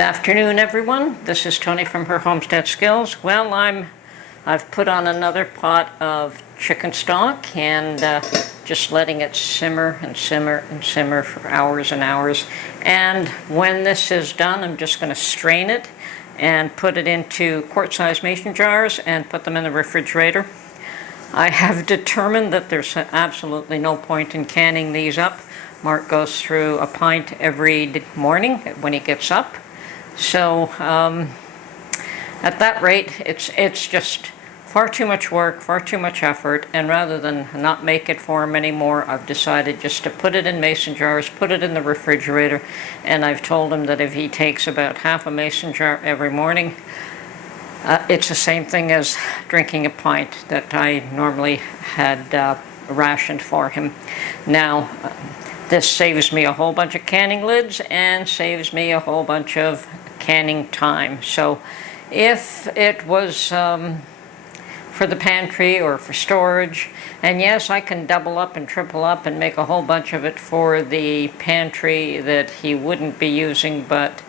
Good afternoon, everyone. This is Tony from her Homestead Skills. Well, I've put on another pot of chicken stock and just letting it simmer and simmer and simmer for hours and hours. And when this is done, I'm just going to strain it and put it into quart-sized mason jars and put them in the refrigerator. I have determined that there's absolutely no point in canning these up. Mark goes through a pint every morning when he gets up. So at that rate, it's just far too much work, far too much effort, and rather than not make it for him anymore, I've decided just to put it in mason jars, put it in the refrigerator, and I've told him that if he takes about half a mason jar every morning, it's the same thing as drinking a pint that I normally had rationed for him. Now, this saves me a whole bunch of canning lids and saves me a whole bunch of canning time. So if it was for the pantry or for storage, and yes, I can double up and triple up and make a whole bunch of it for the pantry that he wouldn't be using, but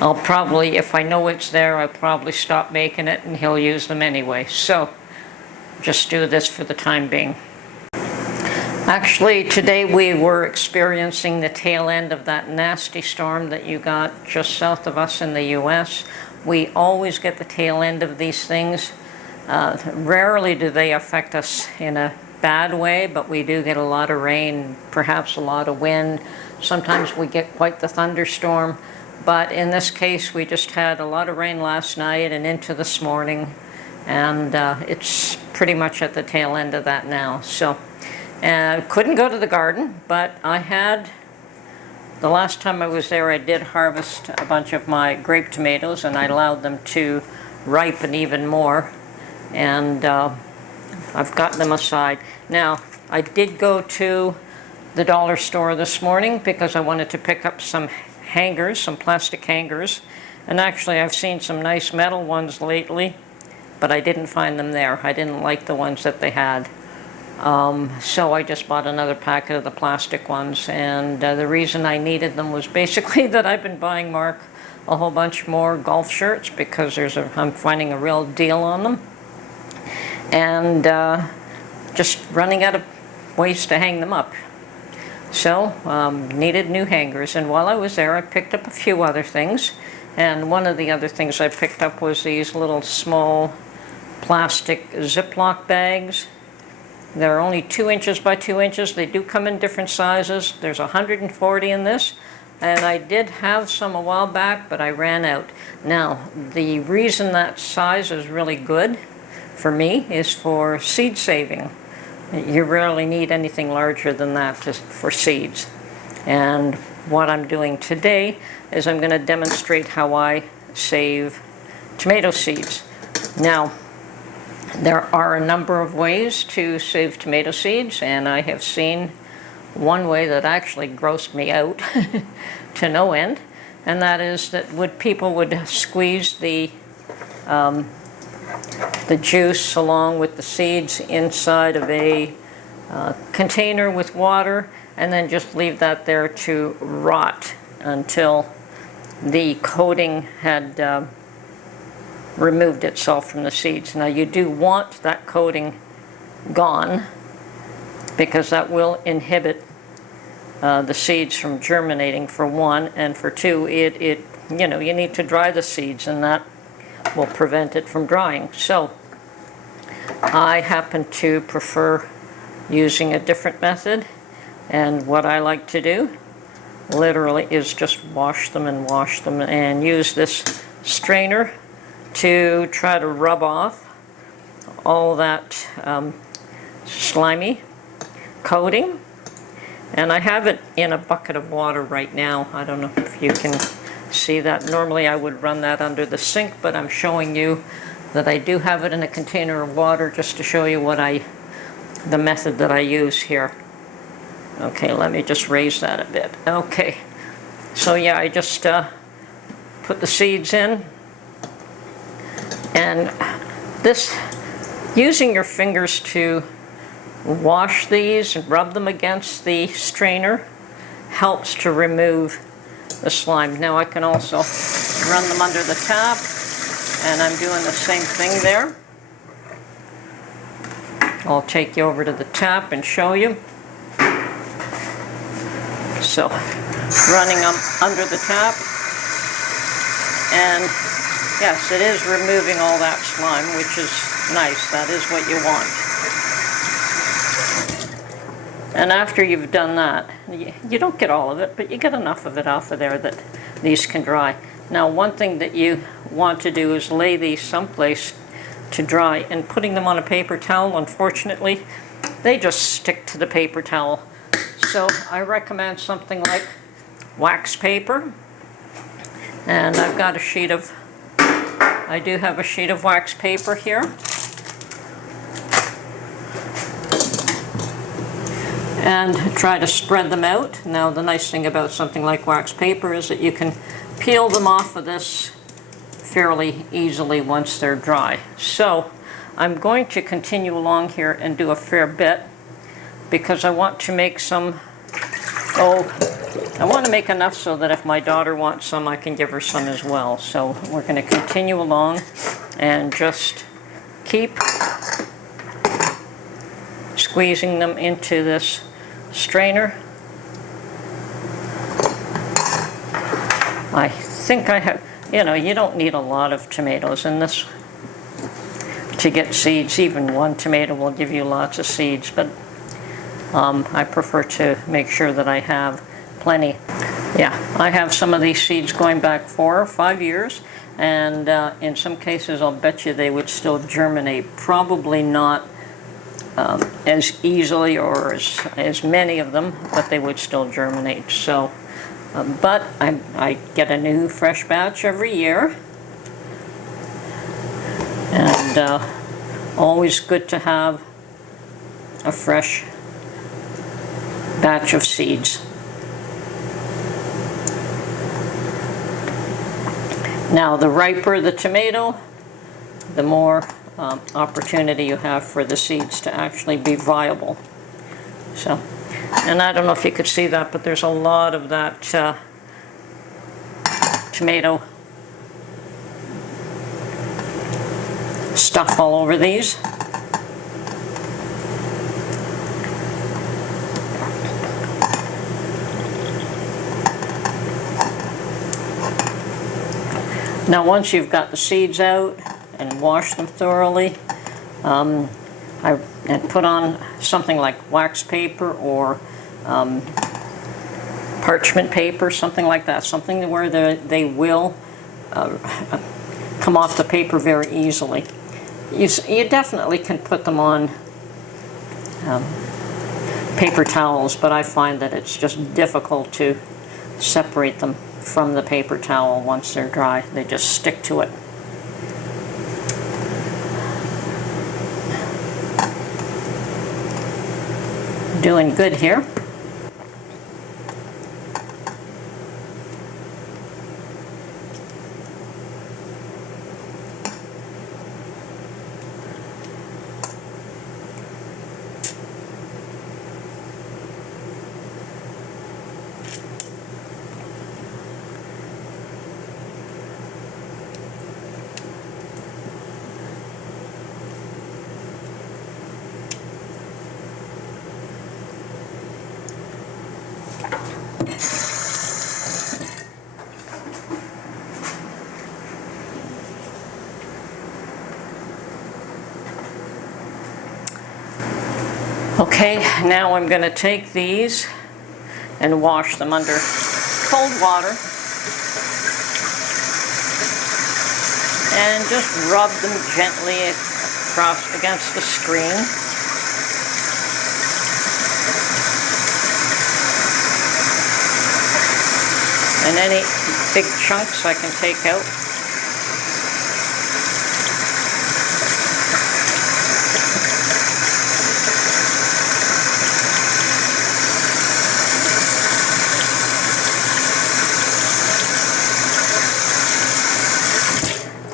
I'll probably, if I know it's there, I'll probably stop making it and he'll use them anyway. So just do this for the time being. Actually, today we were experiencing the tail end of that nasty storm that you got just south of us in the U.S. We always get the tail end of these things. Rarely do they affect us in a bad way, but we do get a lot of rain, perhaps a lot of wind. Sometimes we get quite the thunderstorm. But in this case, we just had a lot of rain last night and into this morning. And it's pretty much at the tail end of that now. So. Couldn't go to the garden, but the last time I was there, I did harvest a bunch of my grape tomatoes, and I allowed them to ripen even more, and I've got them aside. Now, I did go to the dollar store this morning because I wanted to pick up some hangers, some plastic hangers, and actually I've seen some nice metal ones lately, but I didn't find them there. I didn't like the ones that they had. So I just bought another packet of the plastic ones, and the reason I needed them was basically that I've been buying Mark a whole bunch more golf shirts because I'm finding a real deal on them, and just running out of ways to hang them up. So needed new hangers, and while I was there I picked up a few other things, and one of the other things I picked up was these little small plastic Ziploc bags. They're only 2 inches by 2 inches. They do come in different sizes. There's 140 in this, and I did have some a while back, but I ran out. Now, the reason that size is really good for me is for seed saving. You rarely need anything larger than that for seeds. And what I'm doing today is I'm going to demonstrate how I save tomato seeds. Now, there are a number of ways to save tomato seeds, and I have seen one way that actually grossed me out to no end, and that is that people would squeeze the juice along with the seeds inside of a container with water, and then just leave that there to rot until the coating had removed itself from the seeds. Now, you do want that coating gone because that will inhibit the seeds from germinating, for one, and for two, you need to dry the seeds, and that will prevent it from drying. So I happen to prefer using a different method, and what I like to do literally is just wash them and use this strainer to try to rub off all that slimy coating. And I have it in a bucket of water right now. I don't know if you can see that. Normally I would run that under the sink, but I'm showing you that I do have it in a container of water just to show you the method that I use here. Okay, let me just raise that a bit. Okay, so yeah, I just put the seeds in. And this, using your fingers to wash these and rub them against the strainer helps to remove the slime. Now I can also run them under the tap, and I'm doing the same thing there. I'll take you over to the tap and show you. So, running them under the tap, and yes, it is removing all that slime, which is nice. That is what you want. And after you've done that, you don't get all of it, but you get enough of it off of there that these can dry. Now, one thing that you want to do is lay these someplace to dry, and putting them on a paper towel, unfortunately, they just stick to the paper towel. So I recommend something like wax paper, and I've got a sheet of, I do have a sheet of wax paper here. And try to spread them out. Now, the nice thing about something like wax paper is that you can peel them off of this fairly easily once they're dry. So I'm going to continue along here and do a fair bit, because I want to make some, I want to make enough so that if my daughter wants some, I can give her some as well. So we're going to continue along and just keep squeezing them into this strainer. I think I have, you don't need a lot of tomatoes in this to get seeds. Even one tomato will give you lots of seeds, but I prefer to make sure that I have plenty. Yeah, I have some of these seeds going back 4 or 5 years, and in some cases I'll bet you they would still germinate. Probably not as easily or as many of them, but they would still germinate. So, but I get a new fresh batch every year, and always good to have a fresh batch of seeds. Now, the riper the tomato, the more opportunity you have for the seeds to actually be viable. So, and I don't know if you could see that, but there's a lot of that tomato stuff all over these. Now, once you've got the seeds out and wash them thoroughly, I put on something like wax paper or parchment paper, something like that, something where they will come off the paper very easily. You definitely can put them on paper towels, but I find that it's just difficult to separate them from the paper towel once they're dry. They just stick to it. Doing good here. Okay, now I'm going to take these and wash them under cold water and just rub them gently across against the screen. And any big chunks I can take out.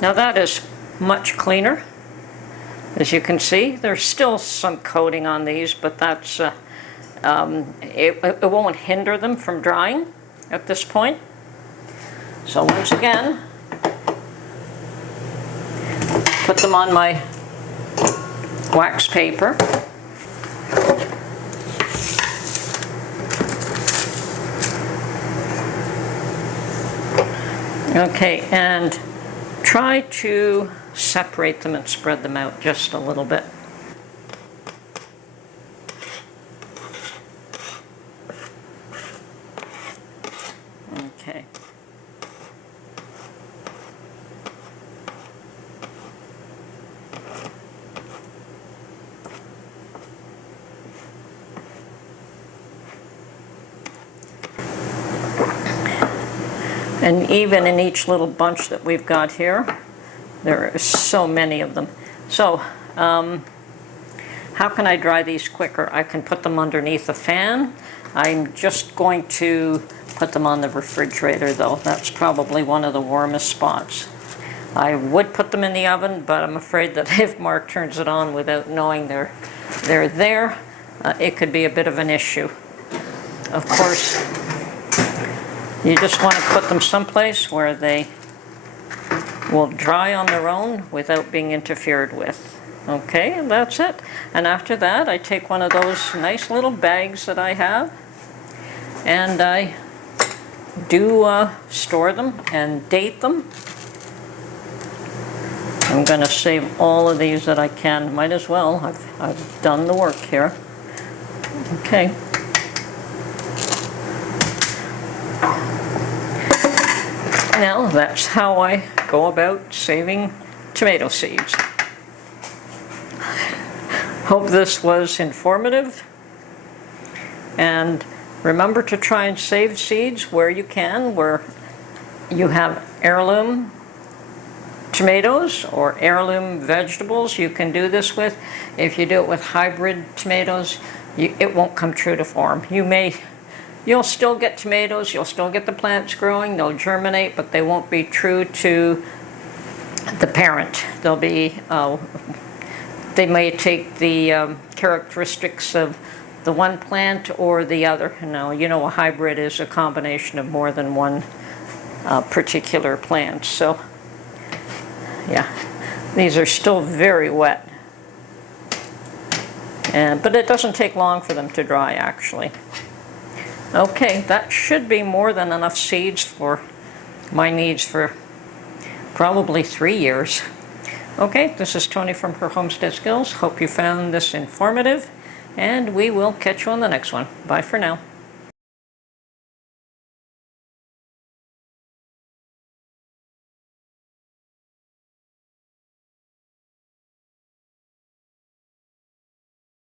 Now that is much cleaner. As you can see, there's still some coating on these, but that's it won't hinder them from drying at this point. So once again, put them on my wax paper. Okay, and try to separate them and spread them out just a little bit. Okay. And even in each little bunch that we've got here, there are so many of them. So, how can I dry these quicker? I can put them underneath a fan. I'm just going to put them on the refrigerator though. That's probably one of the warmest spots. I would put them in the oven, but I'm afraid that if Mark turns it on without knowing they're there, it could be a bit of an issue. Of course, you just want to put them someplace where they will dry on their own without being interfered with. Okay, and that's it. And after that, I take one of those nice little bags that I have, and I do store them and date them. I'm going to save all of these that I can. Might as well. I've done the work here. Okay. Now that's how I go about saving tomato seeds. Hope this was informative, and remember to try and save seeds where you can, where you have heirloom tomatoes or heirloom vegetables you can do this with. If you do it with hybrid tomatoes, it won't come true to form. You'll still get tomatoes, you'll still get the plants growing, they'll germinate, but they won't be true to the parent. They'll be, they may take the characteristics of the one plant or the other. Now, you know, a hybrid is a combination of more than one particular plant. So, yeah, these are still very wet. But it doesn't take long for them to dry, actually. Okay, that should be more than enough seeds for my needs for probably 3 years. Okay, this is Tony from Her Homestead Skills. Hope you found this informative, and we will catch you on the next one. Bye for now.